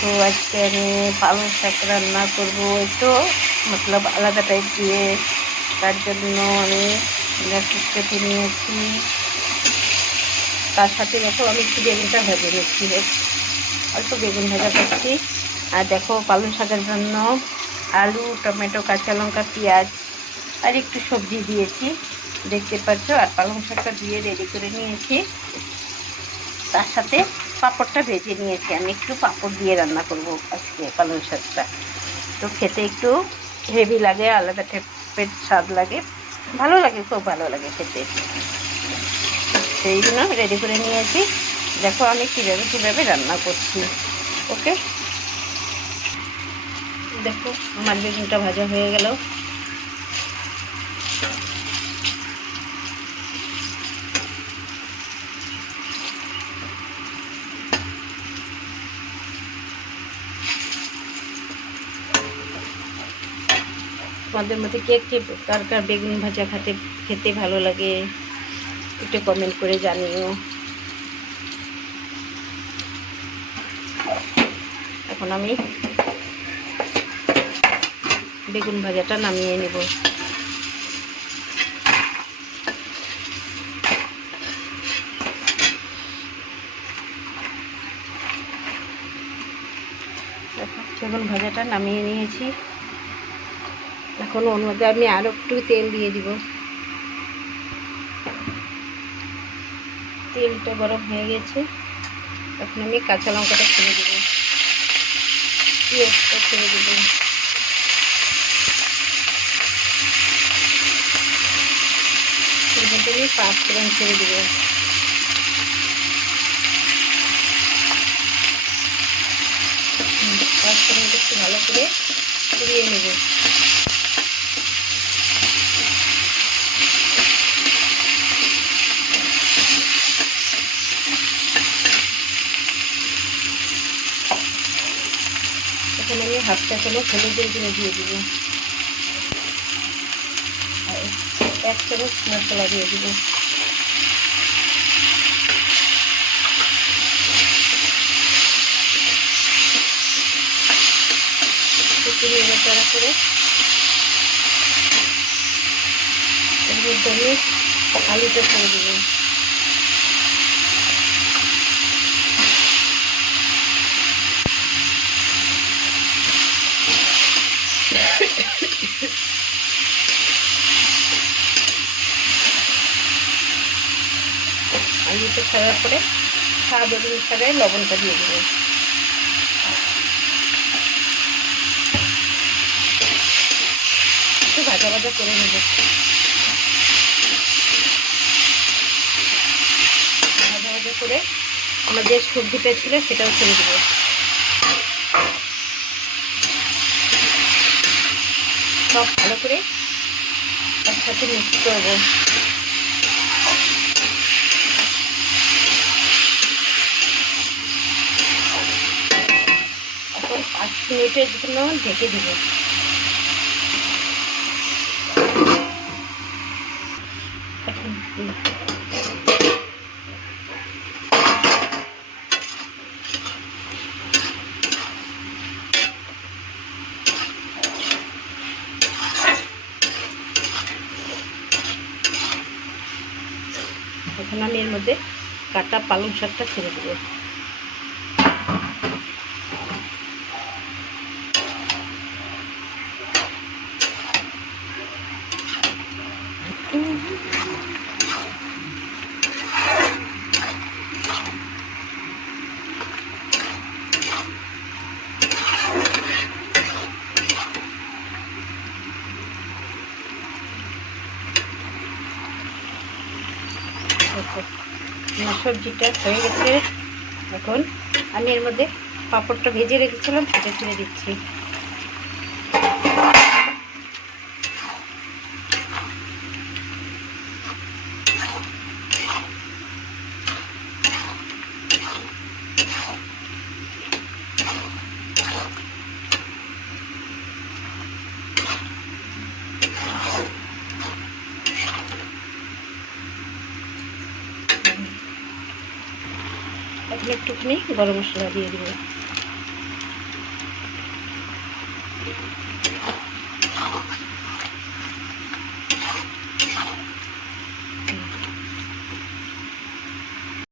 দেখো আজকে আমি পালং শাক রান্না করবো, একটু মতলব আলাদা টাইপ দিয়ে। তার জন্য আমি পেঁপে নিয়েছি, তার সাথে দেখো আমি একটু বেগুনটা ভেজে নিচ্ছি, অল্প বেগুন ভাজা করছি। আর দেখো পালং শাকের জন্য আলু, টমেটো, কাঁচা লঙ্কা, পেঁয়াজ আর একটু সবজি দিয়েছি, দেখতে পাচ্ছ। আর পালং শাকটা দিয়ে রেডি করে নিয়েছি, তার সাথে পাঁপড়টা ভেজে নিয়েছি। আমি একটু পাঁপড় দিয়ে রান্না করব আজকে পালং শাকটা। তো খেতে একটু হেভি লাগে, আলাদা টাইপের স্বাদ লাগে, ভালো লাগে, খুব ভালো লাগে খেতে। সেই জন্য রেডি করে নিয়েছি। দেখো আমি কীভাবে কীভাবে রান্না করছি। ওকে, দেখো আমার বেগুনটা ভাজা হয়ে গেল। তোমাদের মধ্যে কে কে কার কার বেগুন ভাজা খেতে ভালো লাগে একটু কমেন্ট করে জানিও। এখন আমি বেগুন ভাজাটা নামিয়ে নেব। বেগুন ভাজাটা নামিয়ে নিয়েছি। এখন ওর মধ্যে আমি আরও একটু তেল দিয়ে দিব। তেলটা গরম হয়ে গেছে, এখন আমি কাঁচা লঙ্কাটা ছেড়ে দেবো, পেঁয়াজটা ছেড়ে দেবো, আমি পাঁচফোড়ন ছেড়ে দেবো। পাঁচফোড়নটা একটু ভালো করে পুড়িয়ে নেব। এখন আমি হাফ চা চামচ হলুদের গুঁড়ো দিয়ে দেবো, আর 1 চামচ মশলা দিয়ে দেবো। নাড়াচাড়া করে এর মধ্যে আমি আলুটা ছেড়ে দেবো। আলুটা ছাড়ার পরে স্বাদ অনুসারে লবণটা দিয়ে দেবো। একটু ভাজা ভাজা করে নেব। ভাজা ভাজা করে আমার যে সবজিটা ছিল সেটাও ছেড়ে দেবো। সব ভালো করে একসাথে মিক্স করবো। এখন 5 মিনিটের জন্য ঢেকে দিব। এখন আমি এর মধ্যে কাটা পালং শাকটা ছেড়ে দেবো। আমার সবজিটা হয়ে গেছে। এখন আমি এর মধ্যে পাঁপড়টা ভেজে রেখেছিলাম সেটা ছেড়ে দিচ্ছি। এখন একটুখানি গরম মশলা দিয়ে দেবো।